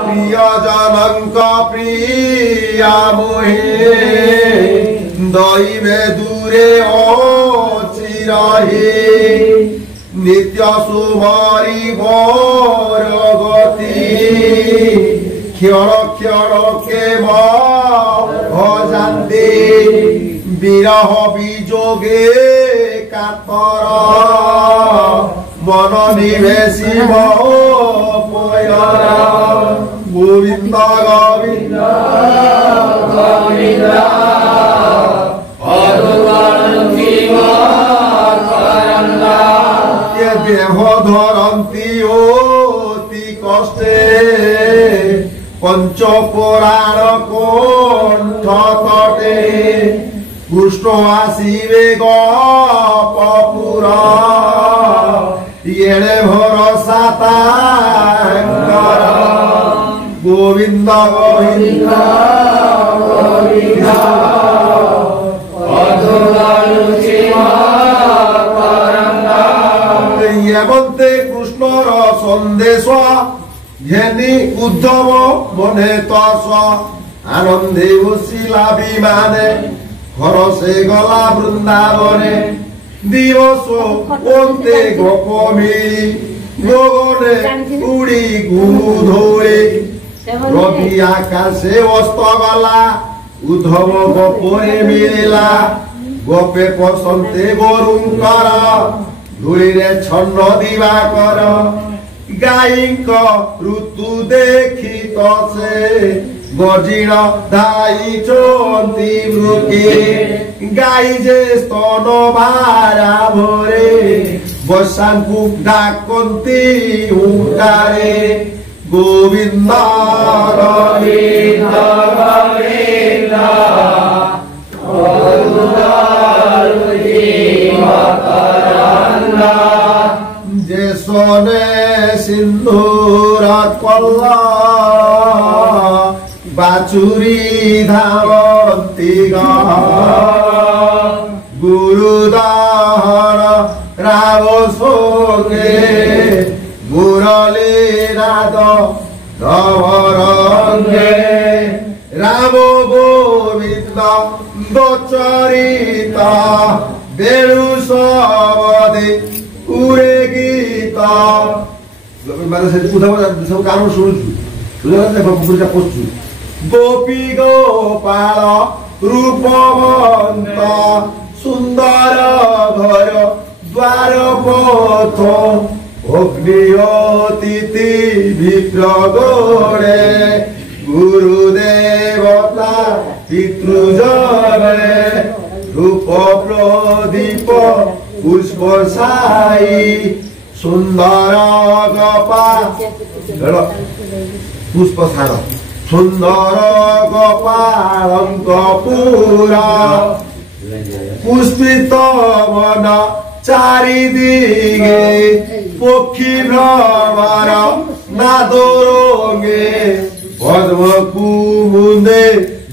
प्रियजनंक प्रिया मोहे दैवे दूरे अचिराहे नित्य सुमारी भरगति क्षण क्षण के भजाते विरह विजोगे कातर मन निवेशी पयरा गोविंद गोविंद गोविंद ये देह धरती अति कष्टे पंच पुराण कंठ तटे कृष्ण आसीबे गपुरा येणे भरोसा तांकर गोविंद गोविंद गोविंद एवंते कृष्णर सन्देश घेनी उद्धव मने तस्व आनंदे बसिला विमाने घर से गला वृंदावने दिवस अंते गोप मिली गगने उड़ी गुधोरे रवि आकाशे अस्त गला उद्धव गोपरे मिलिला गोपे पसंते गोरुंकर धूली रे छन्न दिवाकर गायीक ऋतु देखी तसे गर्जिण धाई चंती मृके गाई जे स्तन भारा भरे बसांकु डाकंती हुंकारे गोविंद गोविंद गोविंद जे सोने सिंधूर कल्ला बाचुरी धावंती गुरुदाहर राव सोगे मुरली नाद धवरंगे राम गोविंद दोचरिता बेणु सबदे उरे गीता सब कारण शुणुचु गोपी गोपाल रूपवंत सुंदर घर द्वार पथ अग्नि अतिथि विप्रगणे गुरुदेवता पितृजने रूप प्रदीप पुष्प साई सुंदर गोपाल पुष्प सार सुंदर गोपालपुरा पुष्पित वन चारिदिगे पक्षी भ्रमर नादोरंगे पद्म कुमुदे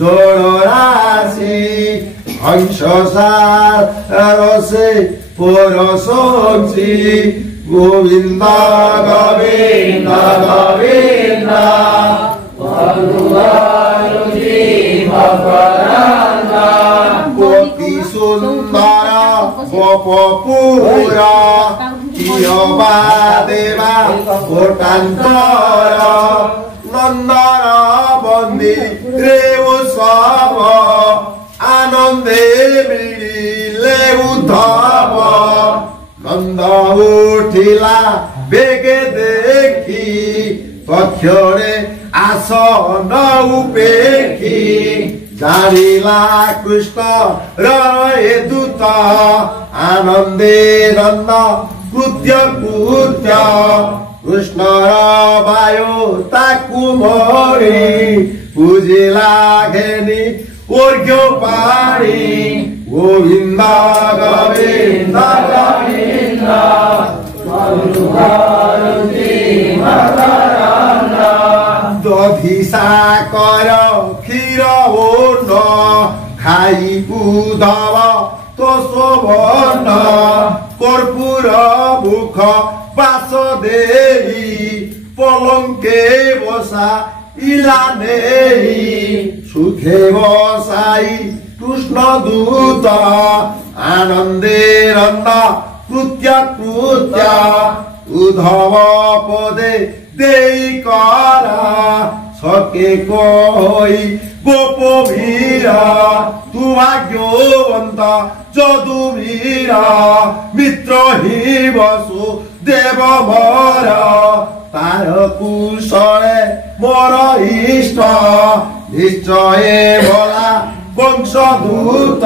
जलराशि हंस सारसे परसंसी गोविंद गोविंद गोविंद कोटि सुंदर गोपपुरा कियबा देवा कोटांतर नंदर बंदी रे उत्सव आनंदे मिलिले उद्धव नंद उठिला बेगे देखी तक्षणे आसन उपेक्षी जानिला कृष्ण रहे दूत आनंदे नंद कृत्य कृत्य कृष्ण वायु ताकु मरी पूजिला घेनी अर्घ्य पाणी गोविंद गोविंद गोविंद दधि साकर क्षीर ओर्ण खाई उद्धव तो শোভন কর্পূর মুখ বাস দেই পলঙ্কে বসা ইলা নেই সুখে বসাই কৃষ্ণ দূত আনন্দে রন্দ কৃত্য কৃত্য উদ্ধব পদে দেই করা সকে কই গোপ বীর তু ভাগ্যবন্ত যদু বীর মিত্র হি বসু দেব মর তার কুশলে মোর ইষ্ট নিশ্চয়ে বলা বংশদূত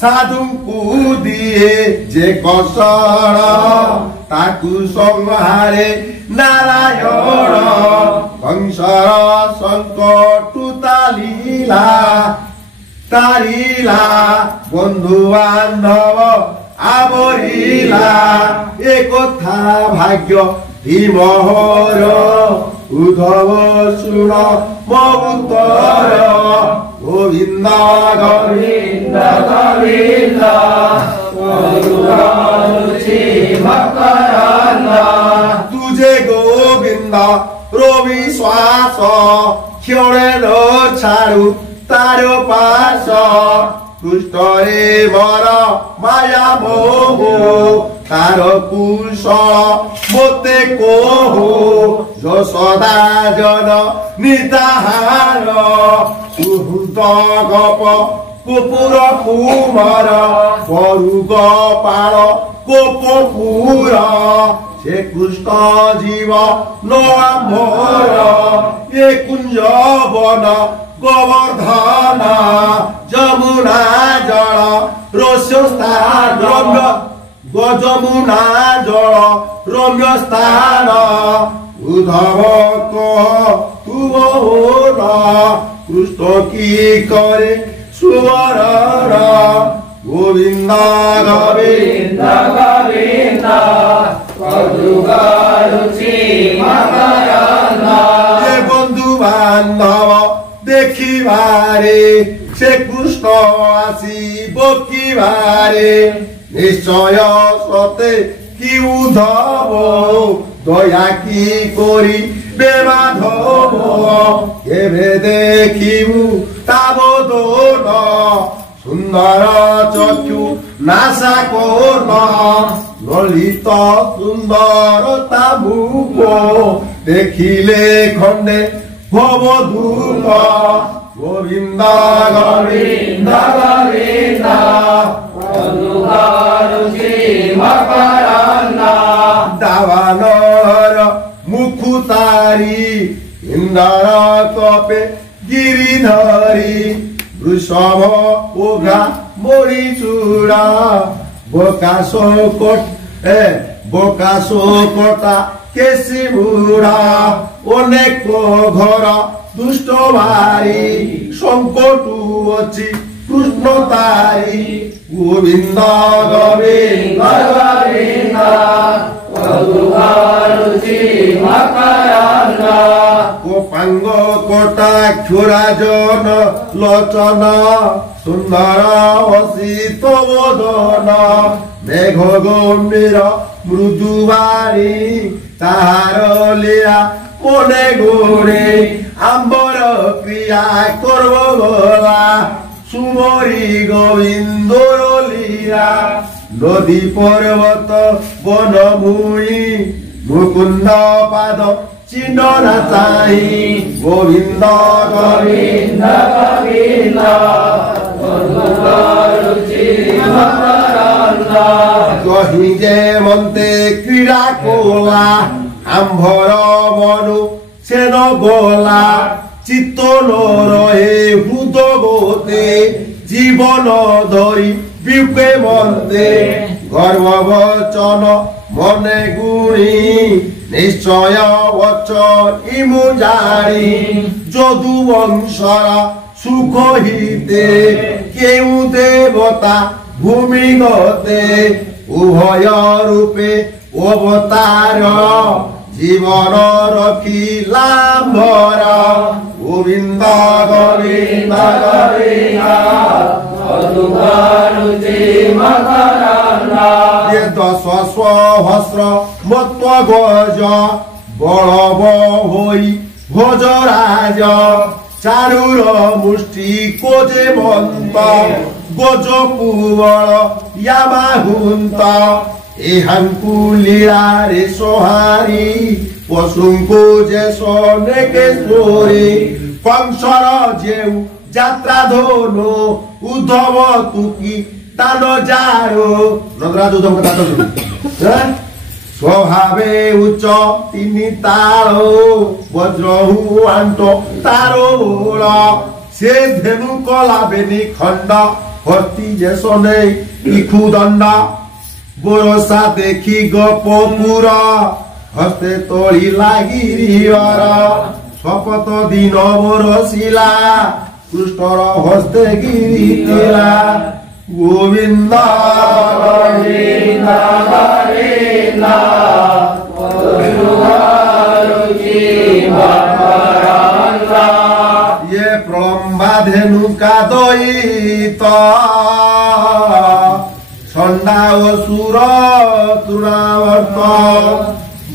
সাধুଙ୍କୁ দিয়ে যে কৌশল তাকু সংহারে নারায়ণ বংশর সংকটুতা লীলা তারিলা বন্ধু বান্ধব আবরিলা এ কথা ভাগ্য ভীমহর উদ্ধব শুণ মগুত্তর গোবিন্দ গোবিন্দ গোবিন্দ তুঝে গোবিন্দ রবি শ্বাস ক্ষণে ন ছাড়ু তার পাশ কৃষ্ণরে মর মায়া মোহ তার কুশল মতে কোহ যশোদা জন নিতাহার সুহৃদ গপ কুপুর কুমার পরু গোপাল গোপপুর সে কৃষ্ণ জীব নম্বর এ কুঞ্জ বন গোবর্ধন যমুনা জল রস্য স্থান যমুনা জল রম্য স্থান উদ্ধব কহ তুমোহন কৃষ্ণ কি করে সুবরণ গোবিন্দ গোবিন্দ গোবিন্দ যে বন্ধু বান্ধব দেখিবারে সে কৃষ্ণ আসিব কিবারে নিশ্চয় সতে কি উদ্ধব দয়া কি করি বেমাধব কেবে দেখিবু তাবদন সুন্দর চক্ষু নাসা কোন ললিত সুন্দর তাবুক দেখিলে খণ্ডে ভব দুঃখ গোবিন্দ গোবিন্দ গোবিন্দ দাবানর মুখু তারি ইন্দ্র কপে গিরিধরি বৃষভ ওঘা মরি চূড়া বোকাশো কটা কেশি বুড়া অনেক ঘর দুষ্ট ভারি সংকটু অছি কৃষ্ণ তারি গোবিন্দ গোবিন্দ গোবিন্দ কোপাঙ্গ কটা ক্ষুরাজন লোচন সুন্দর অসিত বদন মেঘ গম্ভীর মৃদুবাণী তাহার লীলা মনে গোড়ে আম্বর ক্রিয়া করব গলা সুমরি গোবিন্দর লীলা নদী পর্বত বনভূমি মুকুন্দ পাদ চিহ্ন না চাই গোবিন্দ গোবিন্দ গোবিন্দ কহি যে মন্তে ক্রীড়া কোলা আম্ভর মনু সেন গোলা চিত্ত নরহে হৃদগতে জীবন ধরি বিপে মন্তে গর্ববচন মনে গুণী নিশ্চয় বচন ইমু জানি যদু বংশর সুখ হিতে কেউ দেবতা ভূমি গতে উভয় রূপে অবতার জীবন রখিলাম্বর গোবিন্দ গোবিন্দ গোবিন্দ ये दश सहस्र मत्व गज बलव होई भोजराज चारुर मुष्टि कोजे मन्त गज पुबल यामाहुंत एहांकु लीलारे सोहारी पशुंकु जे सोनेके सोरे कंसर जेउ যাত্রা ধনু উদ্ধব তুকি তান যারো নগরাজ উদ্ধব তান স্বভাবে উচ্চ তিনি তাল বজ্রহু আন্ত তারো বল সে ধেনু কলা বেনি খণ্ড হস্তি যে শোনে ইখু দণ্ড বরসা দেখি গোপপুর হস্তে তলি লাগিরিবার শপথ দিন বরসিলা कृष्णर हस्ते गिरिला गोविंद ये प्रलम्बाधेनु का दयित छंडा असुर तृणावर्त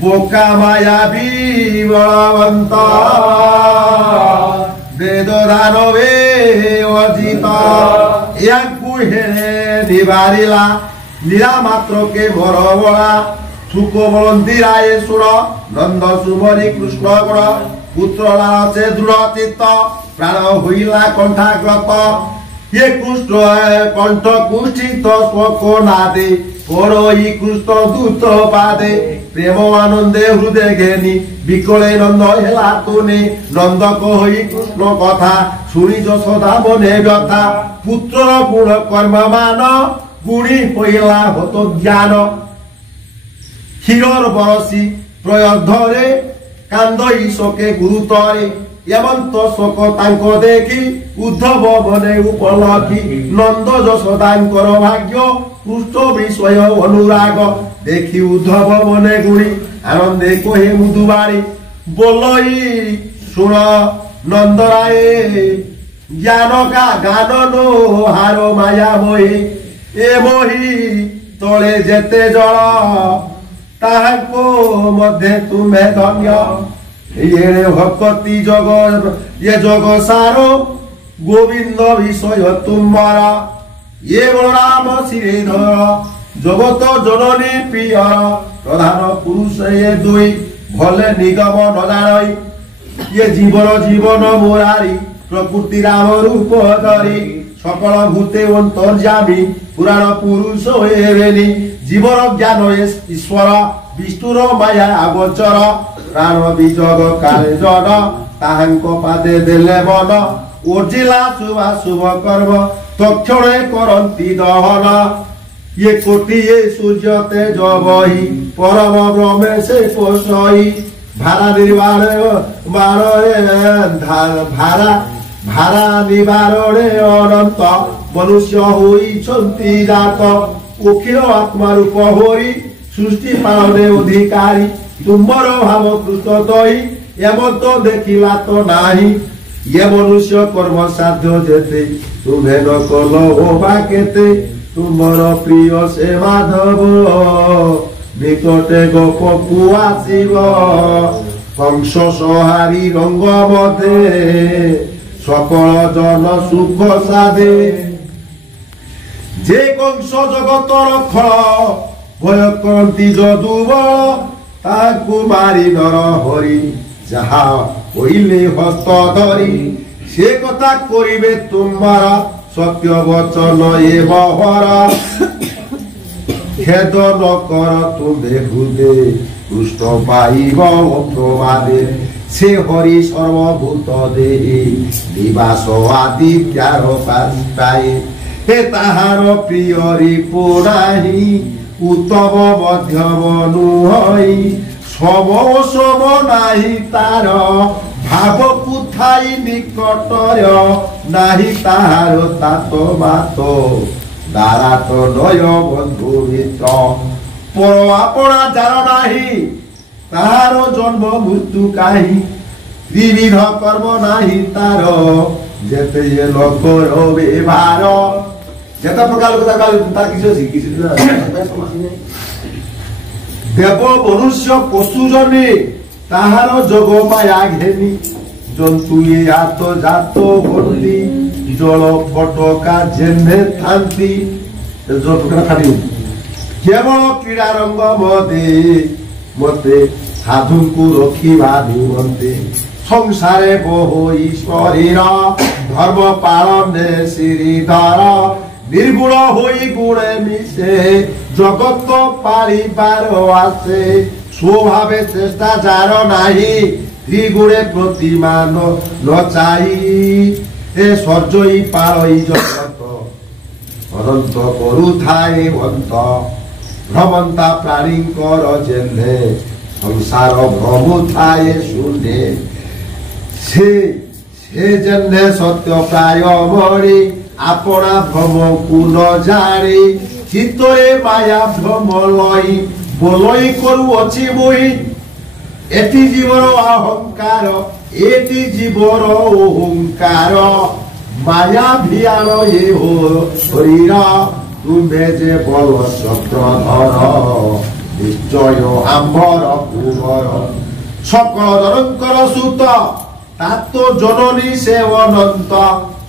बोका माया बलवंत वेद दानवे अजित याकु हेणे निवारिला लीला मात्र के बरबला सुख मंदिराए सुर नंद सुमरी कृष्ण गुण पुत्र लालचे दृढ़ चित्त प्राण होइला कंठाग्रत ये कृष्ण कंठ कुष्ठित स्वको नादे पड़ई कृष्ण दूत पादे प्रेम आनंदे हृदय घेनी विकले नंद हेला तुने नंद कहि कृष्ण कथा शुणी यशोदा मने व्यथा पुत्र गुण कर्म मान गुणी होइला हत ज्ञान क्षीर बरसी प्रयधरे कांदई शोके गुरुतरे यमंत शोक तांको देखी उद्धव मने उपलखी नंद यशोदांकर भाग्य कृष्ण विषय अनुराग देखी उद्धव मने गुणी आनंदे कहे मुदुबारी बोलई सुन नंदराय ज्ञान का गान नो हारो माया मोहि ए मोहि तले जेते जल ताहाको मध्य तुम्हें धन्य ये भक्ति जग ये जग सारो गोविंद विषय तुम्हारा ये बलराम श्रीधर जगत जननी प्रियर प्रधान पुरुष ये दुई भले निगम न जानई ये जीवन जीवन मुरारी प्रकृति राम रूप धरी सकल भूते अंतर्यामी पुराण पुरुष हेबेनी जीवन ज्ञान ईश्वर विष्णुर माया अगोचर प्राण विजग काले जन ताहांको पादे देले मन ओजिला शुभा शुभ कर्म तक्षणे करंती दहन ये कोटि ये सूर्य तेज बही परम ब्रह्मे से पोषई भारा निर्वाणे भारा निवारणे अनंत मनुष्य होई छंती जात अखिल आत्मा रूप होई सृष्टि पालने अधिकारी तुमर भाव कृष्ण दई एमत देखिला तो नाही ये मनुष्य कर्म साध्य जेते तुम्हें न कल ओबा केते तुमर प्रिय से माधव निकटे गोपकु आसिब कंस सहारी रंग मधे सकल जन सुख साधे जे कंस जगतर खल भय करती जदुबल ताकु मारी नर हरि जहा कहिले हस्त धरी से कथा करिबे तुम्हार सत्य वचन ये बहर खेद न कर तुम्हें हृदय कृष्ण पाइब प्रमादे से हरि सर्वभूत देहि निवास आदि प्यार पाए हे ताहार प्रिय रिपु नाही उत्तम मध्यम नुहई सब सब नाही तार भाव कुथाई निकटर नाही ताहार तात बात दारा तो नय बंधु मित्र पर आपना जार नाही ताहार जन्म मृत्यु काहि त्रिविध कर्म नाही तार जेते लोकर व्यवहार যেটা প্রকার কথা তার কিছু আছে কিছু দেব মনুষ্য পশু জনে তাহার যোগ মায়া ঘেনি জন্তু হাত জাত ভর্তি জল ফটকা জেনে থান্তি জল ফটকা ফাটি কেবল ক্রীড়া রঙ্গ মতে মতে সাধুଙ୍କୁ রক্ষিবা নিমন্তে সংসারে বহু ঈশ্বরীর ধর্ম পালনে শ্রীধর নির্গুণ হই গুণে মিশে জগত পারিবার আছে স্বভাবে চেষ্টা যার নাহি ত্রিগুণে প্রতিমান নচাই এ সর্জই পারই জগত অনন্ত করুথায় অন্ত ভ্রমন্তা প্রাণীঙ্কর জেনে সংসার ভ্রমু থায় শুনে সে জেনে সত্য প্রায় মরি আপনা ভ্রমକୁ ন জানি চিত্তরে মায়া ভ্রম লই বলই করুଅছি মুই এটি জীবর অহংকার এটি জীবর অহংকার মায়া ভিয়ার এ হরির তুমে যে বল চক্রধর নিশ্চয় আম্বর কুবর সকল ধরঙ্কর সুত তাত্ত্ব জননী সে অনন্ত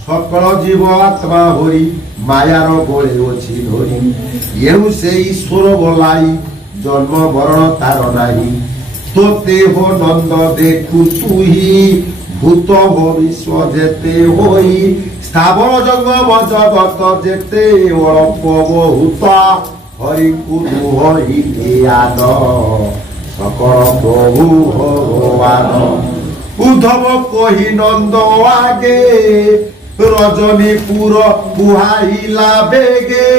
সকল জীব আত্মা হরি মায়ার বলে অছি ধরি এও সে ঈশ্বর বলাই জন্ম বরণ তার নাই তোতে হো নন্দ দেখু তুহি ভূত ভবিষ্য যেতে হই স্থাবর জঙ্গম জগত যেতে অল্প বহুত হরিଙ୍କୁ হরি আদ সকল প্রভু ভগবান উদ্ধব কহি নন্দ আগে রজনীপুর বুহাইলা বেগে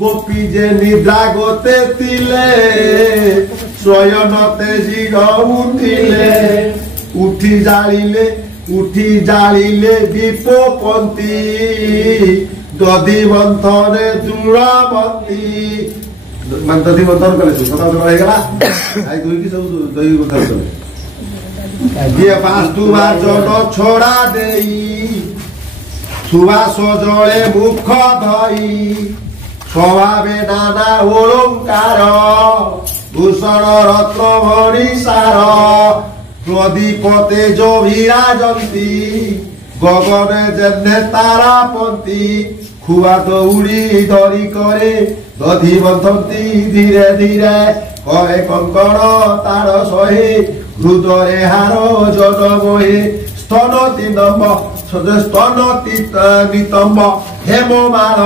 গোপী যে নিদ্রাগতে তিলে শয়নতে জির উঠিলে উঠি জালিলে দীপপন্থী দধি মন্থনে দৃঢ়বতী মানে দধি মন্থন কলে সকাল সকাল হয়ে গেলা আই দুই কি সব দই মন্থন কলে গিয়ে পাঁচটু জন ছড়া দেই সুবাস জলে মুখ ধই স্বভাবে নানা অলঙ্কার ভূষণ রত্ন ভরি সার প্রদীপ তেজ বিরাজন্তী গগনে যেনে তারাপন্থী খুয়া দৌড়ি ধরি করে দধি মন্থন্তী ধীরে ধীরে করে কঙ্কণ তার সহে হৃদরে হার জন বহে স্তন তিনম্ব স্তন নিতম্ব হেমমাল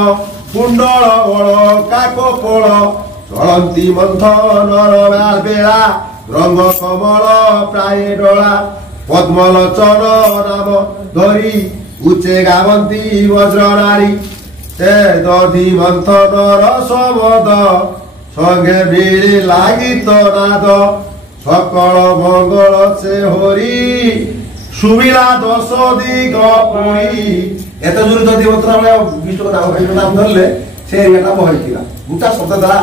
কুণ্ডল বল কাকপোল চলন্তী মন্থনর বেলা রঙ্গ কমল প্রায় ডলা পদ্মলোচন নাম ধরি উচ্চে গাবন্তী বজ্র নারী সে দধি মন্থনর সমদ সঙ্গে মিলি লাগিত নাদ সকল মঙ্গল সে হরি সুবিলা দশ দিগ পড়ি এত জোরে দধি মন্থন আমরা বিষ্ণু নাম ধরলে সে এরিয়াটা বহিলা গোটা শব্দ দ্বারা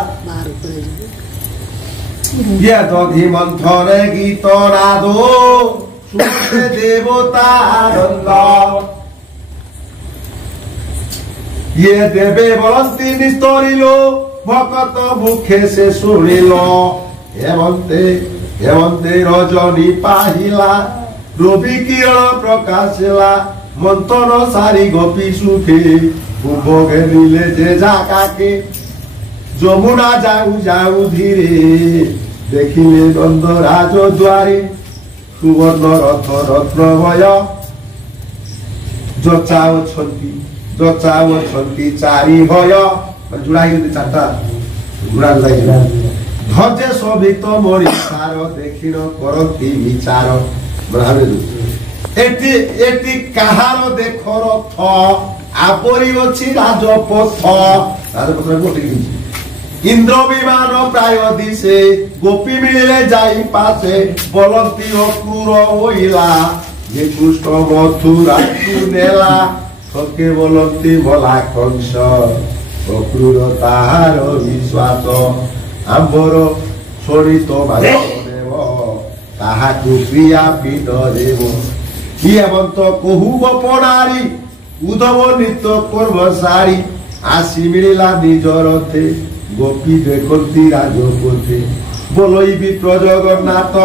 ইয়ে দধি মন্থনে গীত নাদ শুনতে দেবতা আনন্দ ইয়ে দেবে বলন্তি নিস্তরিল ভকত মুখে সে শুনিল হেমন্তে রজনী পাহিলা রবি কিরণ প্রকাশিলা মন্থন সারি গোপী সুখে ভোগে নিলে যে যাকাকে যমুনা যাও যাও ধীরে দেখিলে নন্দ রাজ দ্বারে সুবর্ণ রথ রত্নময় যচাওছন্তি চারি ভয় জোড়া হয়ে চারটা ঘোড়া জোড়া ধৈর্য শোভিত মরি সার দেখিল করন্তি বিচার এটি কাহার দেখ রথ আপরি অছি রাজপথ ইন্দ্র বিমান প্রায় দিশে গোপী মিলিলে যাই পাশে বলন্তি অক্রূর হইলা যে কৃষ্ণ মথুরা নেলা সকে বলন্তি ভোলা কংস অক্রূর তাহার বিশ্বাস আম্বর সরিত দেব তাহাকু ক্রিয়া পিঠ দেব ইয়বন্ত কহু বপনারী উদ্ধব নিত্য কর্মচারী আসি মিলিলা নিজর রথে গোপী দেখন্তি রাজপথে বলই বিপ্র জগন্নাথ।